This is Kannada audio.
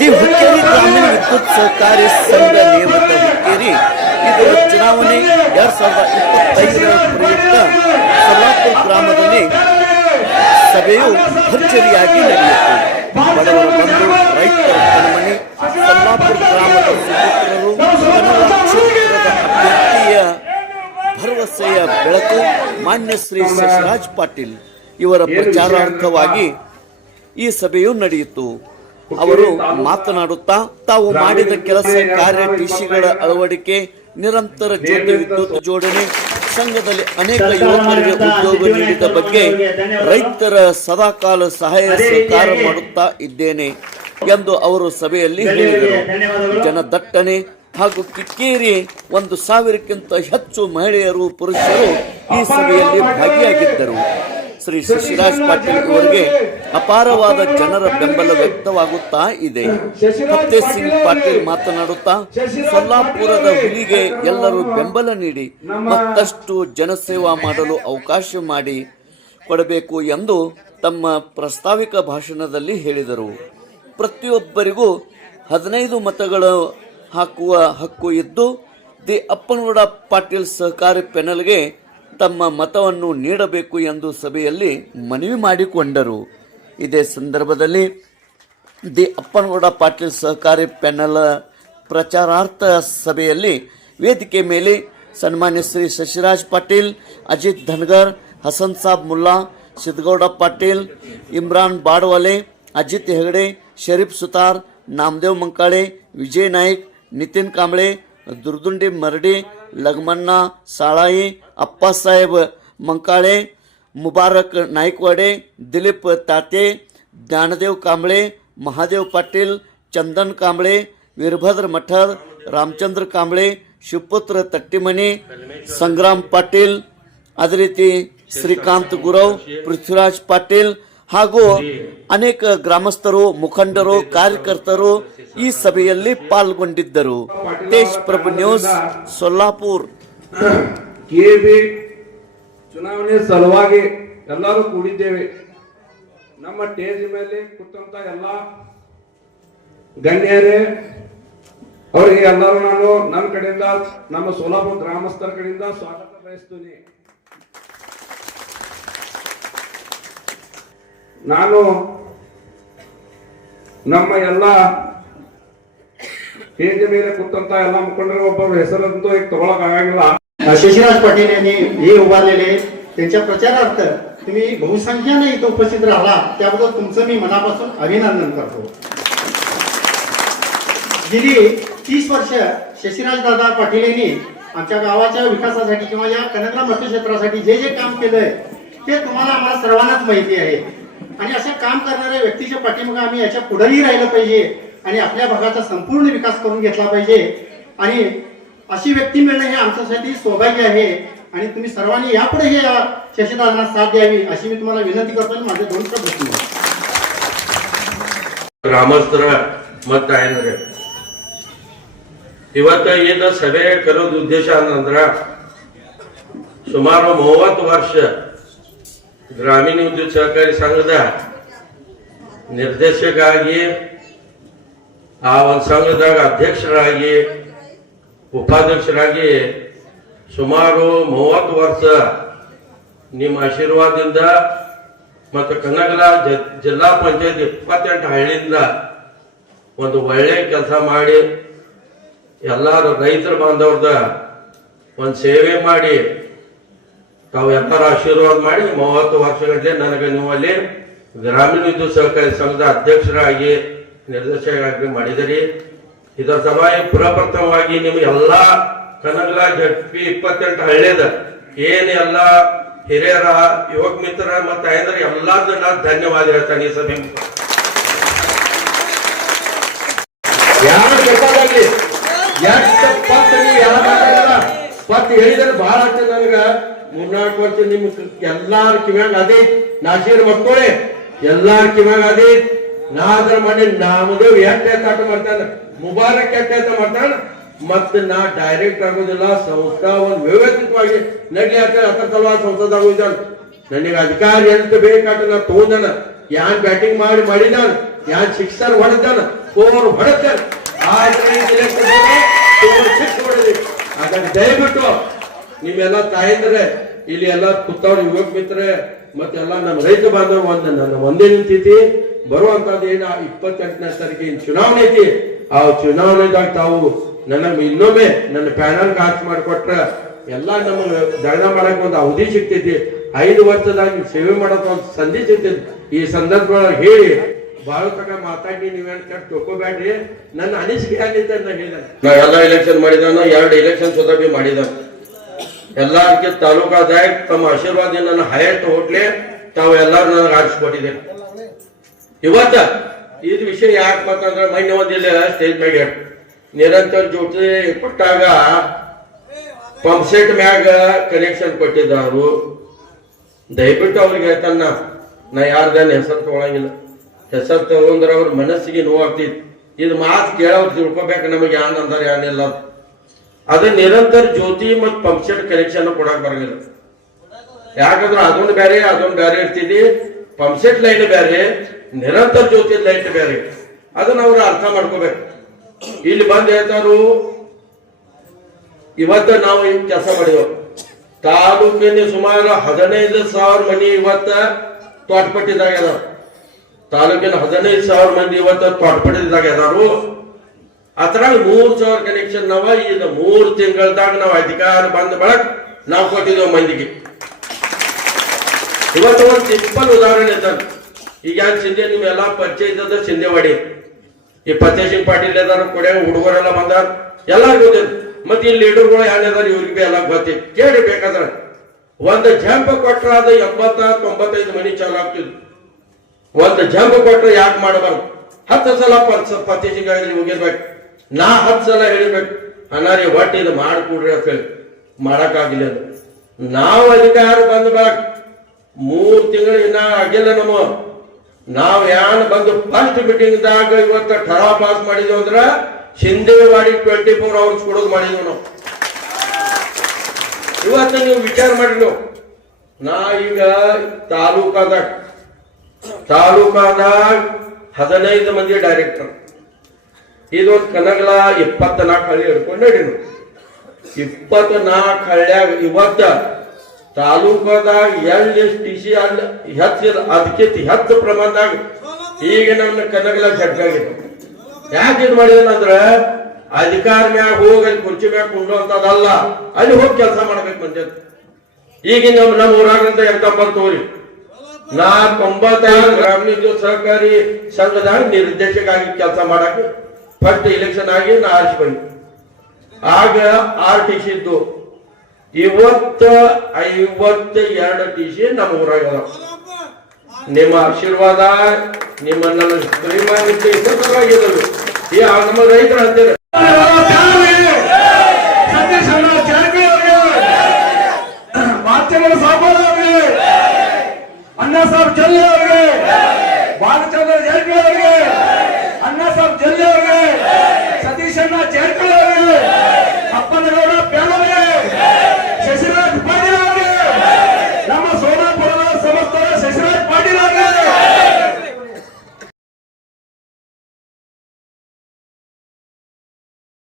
ದಿ ಹುಕ್ಕೇರಿ ಗ್ರಾಮೀಣ ವಿದ್ಯುತ್ ಸಹಕಾರಿ ಸಂಘ ನಿಯಮಿತ ಹುಕ್ಕೇರಿ ಇದರ ಚುನಾವಣೆ 2025ರ ಪ್ರಯುಕ್ತ ಸೊಲ್ಲಾಪುರ ಗ್ರಾಮದಲ್ಲಿ ಸಭೆಯು ಭರ್ಜರಿಯಾಗಿ ನಡೆಯಿತು. ಬಡವರ ಬಂಧು ರೈತರ ಕಣ್ಮಣಿ ಸೊಲ್ಲಾಪುರ ಗ್ರಾಮದ ಸುಪುತ್ರರು ಕನ್ನಡ ಕ್ಷೇತ್ರದ ಅಭ್ಯರ್ಥಿಯ ಭರವಸೆಯ ಬೆಳಕು ಮಾನ್ಯ ಶ್ರೀ ಶಶಿರಾಜ್ ಪಾಟೀಲ್ ಇವರ ಪ್ರಚಾರಾರ್ಥವಾಗಿ ಈ ಸಭೆಯು ನಡೆಯಿತು. ಅವರು ಮಾತನಾಡುತ್ತಾ ತಾವು ಮಾಡಿದ ಕೆಲಸ ಕಾರ್ಯ ಟಿಸಿಗಳ ಅಳವಡಿಕೆ, ನಿರಂತರ ಜ್ಯೋತಿ ವಿದ್ಯುತ್ ಜೋಡಣೆ, ಸಂಘದಲ್ಲಿ ಅನೇಕ ಯುವಕರಿಗೆ ಉದ್ಯೋಗ ನೀಡಿದ ಬಗ್ಗೆ, ರೈತರ ಸದಾಕಾಲ ಸಹಾಯ ಸಹಕಾರ ಮಾಡುತ್ತಾ ಇದ್ದೇನೆ ಎಂದು ಅವರು ಸಭೆಯಲ್ಲಿ ಹೇಳಿದರು. ಜನದಟ್ಟಣೆ ಹಾಗೂ ಕಿಕ್ಕೇರಿ 1,000ಕ್ಕಿಂತ ಹೆಚ್ಚು ಮಹಿಳೆಯರು ಪುರುಷರು ಈ ಸಭೆಯಲ್ಲಿ ಭಾಗಿಯಾಗಿದ್ದರು. ಶ್ರೀ ಶಶಿರಾಜ್ ಪಾಟೀಲ್ ಇವರಿಗೆ ಅಪಾರವಾದ ಜನರ ಬೆಂಬಲ ವ್ಯಕ್ತವಾಗುತ್ತಾ ಇದೆ. ಫತೇಹ್ ಸಿಂಗ್ ಪಾಟೀಲ್ ಮಾತನಾಡುತ್ತಾ ಸೊಲ್ಲಾಪುರದ ಹುಲಿಗೆ ಎಲ್ಲರೂ ಬೆಂಬಲ ನೀಡಿ ಮತ್ತಷ್ಟು ಜನಸೇವಾ ಮಾಡಲು ಅವಕಾಶ ಮಾಡಿ ಕೊಡಬೇಕು ಎಂದು ತಮ್ಮ ಪ್ರಾಸ್ತಾವಿಕ ಭಾಷಣದಲ್ಲಿ ಹೇಳಿದರು. ಪ್ರತಿಯೊಬ್ಬರಿಗೂ 15 ಮತಗಳು ಹಾಕುವ ಹಕ್ಕು ಇದ್ದು ದಿ ಅಪ್ಪನಗೌಡ ಪಾಟೀಲ್ ಸಹಕಾರಿ ಪ್ಯಾನೆಲ್ಗೆ ತಮ್ಮ ಮತವನ್ನು ನೀಡಬೇಕು ಎಂದು ಸಭೆಯಲ್ಲಿ ಮನವಿ ಮಾಡಿಕೊಂಡರು. ಇದೇ ಸಂದರ್ಭದಲ್ಲಿ ದಿ ಅಪ್ಪನಗೌಡ ಪಾಟೀಲ್ ಸಹಕಾರಿ ಪ್ಯಾನೆಲ್ ಪ್ರಚಾರಾರ್ಥ ಸಭೆಯಲ್ಲಿ ವೇದಿಕೆ ಮೇಲೆ ಸನ್ಮಾನ್ಯ ಶ್ರೀ ಶಶಿರಾಜ್ ಪಾಟೀಲ್, ಅಜಿತ್ ಧನ್ಗರ್, ಹಸನ್ ಸಾಬ್ ಮುಲ್ಲಾ, ಸಿದ್ದಗೌಡ ಪಾಟೀಲ್, ಇಮ್ರಾನ್ ಬಾಡವಾಲೆ, ಅಜಿತ್ ಹೆಗಡೆ, ಶರೀಫ್ ಸುತಾರ್, ನಾಮದೇವ್ ಮಂಕಾಳೆ, ವಿಜಯ್ ನಾಯ್ಕ್, ನಿತಿನ್ ಕಾಂಬಳೆ, ದುರ್ದುಂಡಿ ಮರಡಿ, ಲಗಮಣ್ಣ ಸಾಳಾಯಿ, ಅಪ್ಪಾಸಾಹೇಬ್ ಮಂಕಾಳೆ, ಮುಬಾರಕ್ ನಾಯ್ಕವಾಡೆ, ದಿಲೀಪ್ ತಾತೆ, ಜ್ಞಾನದೇವ್ ಕಾಂಬಳೆ, ಮಹಾದೇವ್ ಪಾಟೀಲ್, ಚಂದನ್ ಕಾಂಬಳೆ, ವೀರಭದ್ರ ಮಠರ್, ರಾಮಚಂದ್ರ ಕಾಂಬಳೆ, ಶಿವಪುತ್ರ ತಟ್ಟಿಮನಿ, ಸಂಗ್ರಾಮ್ ಪಾಟೀಲ್, ಅದೇ ರೀತಿ ಶ್ರೀಕಾಂತ್ ಗುರವ್, ಪೃಥ್ವಿರಾಜ್ ಪಾಟೀಲ್ ಹಾಗೂ ಅನೇಕ ಗ್ರಾಮಸ್ಥರು, ಮುಖಂಡರು, ಕಾರ್ಯಕರ್ತರು ಈ ಸಭೆಯಲ್ಲಿ ಪಾಲ್ಗೊಂಡಿದ್ದರು. ತೇಜ್ ಪ್ರಭು ನ್ಯೂಸ್, ಸೊಲ್ಲಾಪುರ್. ಚುನಾವಣೆ ಸಲುವಾಗಿ ಎಲ್ಲರೂ ಕೂಡಿದ್ದೇವೆ. ನಮ್ಮ ಟೇಜ್ ಮೇಲೆ ಕೂತಂತ ಎಲ್ಲ ಗಣ್ಯರೇ, ಅವರಿಗೆ ಎಲ್ಲರೂ ನಾನು ನನ್ನ ಕಡೆಯಿಂದ, ನಮ್ಮ ಸೋಲಾಪುರ ಗ್ರಾಮಸ್ಥರ ಕಡೆಯಿಂದ ಸ್ವಾಗತ ಬಯಸ್ತೀನಿ. ನಾನು ನಮ್ಮ ಎಲ್ಲ ಟೇಜ್ ಮೇಲೆ ಕೂತಂತ ಎಲ್ಲ मुखंडर ಒಬ್ಬರ ಹೆಸರಂತೂ एक तोळक आगागिला. शशिराज पाटील यांनी हे उभारलेले त्यांच्या प्रचारार्थ तुम्ही बहुसंख्याने इथे उपस्थित राहिला त्याबद्दल तुमचं मी मनापासून अभिनंदन करतो. गेली 30 वर्ष शशिराज दादा पाटील यांनी आमच्या गावाच्या विकासासाठी किंवा या कनकला मतक्षेत्रासाठी जे जे काम केलंय ते तुम्हाला आम्हाला सर्वांनाच माहिती आहे. आणि असं काम करणाऱ्या व्यक्तीच्या पाठीमागे आम्ही याच्या पुढेही राहिलं पाहिजे आणि आपल्या भागाचा संपूर्ण विकास करून घेतला पाहिजे. आणि अशी व्यक्ती मिळणं हे आमच्यासाठी सौभाग्य आहे. आणि तुम्ही सर्वांनी यापुढे हे शशिदादांना साथ द्यावी अशी मी तुम्हाला विनंती करतो. माझे 2 प्रश्न ಗ್ರಾಮಸ್ಥರ ಮತ ಏನಂದ್ರೆ ಇವತ್ತು ಏನು ಸಭೆ ಕರೆಯೋದು ಉದ್ದೇಶ ಅಂತಂದ್ರೆ ಸುಮಾರು 30 ವರ್ಷ ಗ್ರಾಮೀಣ ವಿದ್ಯುತ್ ಸಹಕಾರಿ ಸಂಘದ ನಿರ್ದೇಶಕ ಆಗಿ, ಆ ಒಂದು ಸಂಘದಾಗ ಅಧ್ಯಕ್ಷರಾಗಿ, ಉಪಾಧ್ಯಕ್ಷರಾಗಿ ಸುಮಾರು 30 ವರ್ಷ ನಿಮ್ಮ ಆಶೀರ್ವಾದದಿಂದ ಮತ್ತು ಕನಗಲ ಜಿಲ್ಲಾ ಪಂಚಾಯತ್ 28 ಹಳ್ಳಿಯಿಂದ ಒಂದು ಒಳ್ಳೆ ಕೆಲಸ ಮಾಡಿ ಎಲ್ಲಾರು ರೈತರ ಬಾಂಧವ್ರದ ಒಂದು ಸೇವೆ ಮಾಡಿ ತಾವು ಎಲ್ಲರ ಆಶೀರ್ವಾದ ಮಾಡಿ 30 ವರ್ಷಗಟ್ಟಲೆ ನನಗೆ ನೀವಲ್ಲಿ ಗ್ರಾಮೀಣ ವಿದ್ಯುತ್ ಸಹಕಾರಿ ಸಂಘದ ಅಧ್ಯಕ್ಷರಾಗಿ, ನಿರ್ದೇಶಕರಾಗಿ ಮಾಡಿದಿರಿ. ಇದರ ಸಲುವಾಗಿ ಪ್ರಪ್ರಥಮವಾಗಿ ನಿಮ್ಗೆ ಎಲ್ಲಾ ಕನಗಲ ಜಡ್ಪಿ 28 ಹಳ್ಳಿದ ಏನ್ ಎಲ್ಲ ಹಿರಿಯರ, ಯುವಕ ಮಿತ್ರ ಮತ್ತು ಐದರ ಎಲ್ಲಾರ್ದು ನಾನು ಧನ್ಯವಾದ ಹೇಳ್ತಾನೆ. ಈ ಸಭೆ ಯಾರು ಬೇಕಾದಾಗಲಿ ಪತ್ ಹೇಳಿದ್ರೆ ಬಹಳ ಆಗ್ತದೆ. ನನಗ 3-4 ವರ್ಷ ನಿಮ್ ಎಲ್ಲಾರ ಕಿವ್ಯಾಗ ಅದೇ ನಾಶೀರ್ ಮಕ್ಕಳೇ ಎಲ್ಲಾರ ಕಿವ್ಯಾಗ ಅದೇ ನಾ ಅದ್ರ ಮಾಡಿ ನಾಮದೇವ್ ಎಟ್ಟ ಮಾಡ್ತಾನ, ಮುಬಾರಕ್ ಎಟ್ಟ ಮಾಡ್ತಾನ. ಮತ್ತೆ ನಾ ಡೈರೆಕ್ಟ್ ಆಗೋದಿಲ್ಲ, ಸಂಸ್ಥಾ ಒಂದು ವ್ಯವಸ್ಥಿತವಾಗಿ ನಡ್ಲಿ ಆಗ್ತದೆ. ಅದ್ರ ಸಲುವಾಗಿ ಸಂಸದಾಗೋದಿದ್ದಾನ. ನನಗೆ ಅಧಿಕಾರ ಎಂತ ಬೇಕಾಟ ನಾ ತಗೊಂಡನ, ಯಾನ್ ಬ್ಯಾಟಿಂಗ್ ಮಾಡಿ ನಾನು ಯಾನ್ ಸಿಕ್ಸರ್ ಹೊಡೆದಾನ 4 ಹೊಡೆದಾನ ಆದ್ರೆ ಇಲೆಕ್ಷನ್ 6 ಹೊಡೆದಿ. ಹಾಗಾಗಿ ದಯವಿಟ್ಟು ನೀವೆಲ್ಲ ತಾಯಂದ್ರೆ ಇಲ್ಲಿ ಎಲ್ಲ ಕೂತವ್ರ ಯುವಕ ಮಿತ್ರ ಮತ್ತೆಲ್ಲ ನಮ್ಮ ರೈತ ಬಾಂಧವರು ನನ್ನ ಒಂದೇ ನಿಂತೈತಿ ಬರುವಂತದ್ದು ಏನ 28ನೇ ತಾರೀಕಿನ ಚುನಾವಣೆ ಐತಿ. ಆ ಚುನಾವಣೆದಾಗ ತಾವು ನನಗೆ ಇನ್ನೊಮ್ಮೆ ನನ್ನ ಪ್ಯಾನಲ್ ಆರ್ಚ್ ಮಾಡಿಕೊಟ್ರ ಎಲ್ಲಾ ನಮಗೆ ದಳ ಮಾಡಕ್ ಒಂದು ಅವಧಿ ಸಿಗ್ತೈತಿ. 5 ವರ್ಷದಾಗ ನೀವು ಸೇವೆ ಮಾಡಕ್ ಒಂದು ಸಂಧಿ ಸಿಗ್ತೈತಿ. ಈ ಸಂದರ್ಭದೊಳಗೆ ಹೇಳಿ ಬಾಳ ತಕ ಮಾತಾಡಿ ನೀವೇನ್ ಕೆಟ್ಟ ತಿಳ್ಕೊಬೇಡ್ರಿ. ನನ್ನ ಅನಿಸಿಕೆ ಏನಿದೆ ಅಂತ ಹೇಳಿದ ನಾ ಎಲ್ಲಾ ಎಲೆಕ್ಷನ್ ಮಾಡಿದಾನ, 2 ಎಲೆಕ್ಷನ್ ಸ್ವತಃ ಮಾಡಿದ. ಎಲ್ಲಾರ್ಗೆ ತಾಲೂಕಾದಾಗ ತಮ್ಮ ಆಶೀರ್ವಾದ ನನ್ನ ಹೈಯೆಸ್ಟ್ ಹೋಟ್ಲೆ ತಾವು ಎಲ್ಲಾರು ನನಗೆ ಆರಿಸ್ಕೊಟ್ಟಿದ್ದೇನೆ. ಇವತ್ತ ಇದು ವಿಷಯ ಯಾಕೆ ಬೇಕಂದ್ರೆ ಮೊನ್ನೆ ಒಂದಿಲ್ಲ ಸ್ಟೇಜ್ ಮ್ಯಾಗ ನಿರಂತರ ಜೊತೆ ಕೊಟ್ಟಾಗ ಪಂಪ್ ಸೆಟ್ ಮ್ಯಾಗ ಕನೆಕ್ಷನ್ ಕೊಟ್ಟಿದ್ದಾರು. ದಯವಿಟ್ಟು ಅವ್ರಿಗೆ ಹೇಳ್ತಾನ ನಾ ಯಾರ್ದನ್ನ ಹೆಸರು ತಗೊಳಂಗಿಲ್ಲ. ಹೆಸರು ತಗೊಂಡ್ರೆ ಅವ್ರ ಮನಸ್ಸಿಗೆ ನೋವಾಗ್ತಿತ್ತು. ಇದು ಮಾತು ಕೇಳೋರು ತಿಳ್ಕೊಬೇಕು ನಮಗೆ ಯಾನ್ ಅಂದಾರ ಯಾನಿಲ್ಲ. ಅದ ನಿರಂತರ ಜ್ಯೋತಿ ಮತ್ ಪಂಪ್ ಸೆಟ್ ಕನೆಕ್ಷನ್ ಕೊಡಕ್ ಬರಂಗಿಲ್ಲ. ಯಾಕಂದ್ರೆ ಅದೊಂದು ಬೇರೆ ಇರ್ತಿದ್ದಿ. ಪಂಪ್ ಸೆಟ್ ಲೈನ್ ಬೇರೆ, ನಿರಂತರ ಜ್ಯೋತಿ ಲೈಟ್ ಬೇರೆ. ಅದನ್ನ ಅವ್ರು ಅರ್ಥ ಮಾಡ್ಕೋಬೇಕು. ಇಲ್ಲಿ ಬಂದ್ ಹೇಳ್ತಾರು ಇವತ್ತ ನಾವು ಈ ಕೆಲಸ ಮಾಡಿದೆವು. ತಾಲೂಕಿನ ಸುಮಾರು 15,000 ಮನಿ ಇವತ್ತ ತೋಟಪಟ್ಟಿದಾಗ ಅದಾರ. ತಾಲೂಕಿನ 15,000 ಮಂದಿ ಇವತ್ತ ತೋಟಪಟ್ಟಿದಾಗ ಅದಾರು. ಅದ್ರಾಗ 3,000 ಕನೆಕ್ಷನ್ ನಾವ ಈಗ 3 ತಿಂಗಳದಾಗ ನಾವು ಅಧಿಕಾರ ಬಂದ ಬಳಕ ನಾವು ಕೊಟ್ಟಿದ್ದೇವೆ ಮಂದಿಗೆ. ಇವತ್ತು ಒಂದು ಸಿಂಪಲ್ ಉದಾಹರಣೆ ಇದ್ದ. ಈಗ ಸಿಂಧೆ ನಿಮ್ಗೆಲ್ಲಾ ಪರಿಚಯ ಇದ್ದದ ಸಿಂಧೆವಾಡಿ. ಈ ಫತೇಹ್ ಸಿಂಗ್ ಪಾಟೀಲ್ ಅದಾರ, ಕೊಡ್ಯಾಗ ಹುಡುಗರೆಲ್ಲ ಬಂದಾರ, ಎಲ್ಲಾರು ಗೊತ್ತಿದ್. ಮತ್ತೆ ಇಲ್ಲಿ ಲೀಡರ್ಗಳು ಯಾರ್ಯಾರ ಇವ್ರಿಗೆ ಎಲ್ಲ ಗೊತ್ತಿತ್ತು. ಕೇಳಿ ಬೇಕಾದ್ರ ಒಂದು ಜಂಪ್ ಕೊಟ್ರ ಅದ 80-95 ಮನಿ ಚಾಲು ಆಗ್ತಿದ್ವು. ಒಂದು ಜಂಪ್ ಕೊಟ್ರೆ ಯಾಕೆ ಮಾಡಬಾರ್ದು? 10 ಸಲ ಫತೇಹ್ ಸಿಂಗ್ ಆಗಲಿ ಹೋಗಿರ್ಬೇಕು. ನಾ 10 ಸಲ ಹೇಳಿರ್ಬೇಕು ಅನ್ನಾರಿ ಒಟ್ಟು ಇದು ಮಾಡ್ಕೊಡ್ರಿ ಅಂತ ಹೇಳಿ. ಮಾಡಕ್ಕಾಗಿಲ್ಲ. ಅದು ನಾವು ಅಧಿಕಾರ ಬಂದ ಬಳಕ 3 ತಿಂಗಳು ಇನ್ನ ಆಗಿಲ್ಲ ನಮ್ಮ. ನಾವ್ ಯಾನ್ ಬಂದು ಫಸ್ಟ್ ಮೀಟಿಂಗ್ ದಾಗ ಇವತ್ತ ಠರಾವ್ ಪಾಸ್ ಮಾಡಿದ್ವಿ ಅಂದ್ರ ಸಿಂಧೆವಾಡಿ 24 hours ಕೊಡೋದು ಮಾಡಿದ್ವಿ ನಾವು. ಇವತ್ತ ನೀವು ವಿಚಾರ ಮಾಡಿ. ನಾ ಈಗ ತಾಲೂಕಾದಾಗ 15 ಮಂದಿ ಡೈರೆಕ್ಟರ್. ಇದೊಂದು ಕನಗಲ 24 ಹಳ್ಳಿ ಹಿಡ್ಕೊಂಡು ನಡೀನು. 24 ಹಳ್ಳ್ಯಾಗ ಇವತ್ತ ತಾಲೂಕದಾಗ LSTC ಅದಕ್ಕೆ ಹೆಚ್ಚು ಪ್ರಮಾಣದಾಗ ಈಗ ನಮ್ಮ ಕನಗಲ ಜಡ್ಗಾಗಿದೆ. ಯಾಕೆ ಇದು ಮಾಡಿದನಂದ್ರ ಅಧಿಕಾರ ಮ್ಯಾಗ ಹೋಗಿ ಕುರ್ಚಿ ಮ್ಯಾಗ ಕುಂಡುವಂತದಲ್ಲ, ಅಲ್ಲಿ ಹೋಗಿ ಕೆಲಸ ಮಾಡ್ಬೇಕು ಮಂದಿ. ಈಗ ನಮ್ಮ ಊರಾಗಂತ ಎಕ್ಸಾಂಪಲ್ ತೋರಿ, ನಾ 95 ಗ್ರಾಮೀಣ ಸಹಕಾರಿ ಸಂಘದಾಗ ನಿರ್ದೇಶಕ ಆಗಿ ಕೆಲಸ ಮಾಡಕ್ ಫಸ್ಟ್ ಎಲೆಕ್ಷನ್ ಆಗಿ ನಾ ಆರಿಸ್ಕೊಂಡೆ. ಆಗ RTC ಇದ್ದು. ಇವತ್ತ 52 TC ನಮ್ಮ ಊರಾಗ. ನಿಮ್ಮ ಆಶೀರ್ವಾದ ನಿಮ್ಮ ನನ್ನ ನಮ್ಮ ರೈತರು ಅಂತೀರ. ಮಾಧ್ಯಮದ ಸಾಕೋರು ಅವರಿಗೆ, ಅಣ್ಣಾ ಸಾಹೇಬ್ ಜಲ್ಲೆ ಅವರಿಗೆ, ಬಾಲಚಂದ್ರ ಜಾರಕಿಹೊಳಿ ಅವರಿಗೆ, ಅಣ್ಣಾ ಸಾಹೇಬ್ ಜಲ್ಲೆ ಅವರಿಗೆ, ಸತೀಶ್ ಅಣ್ಣ ಜಾರಕಿಹೊಳಿ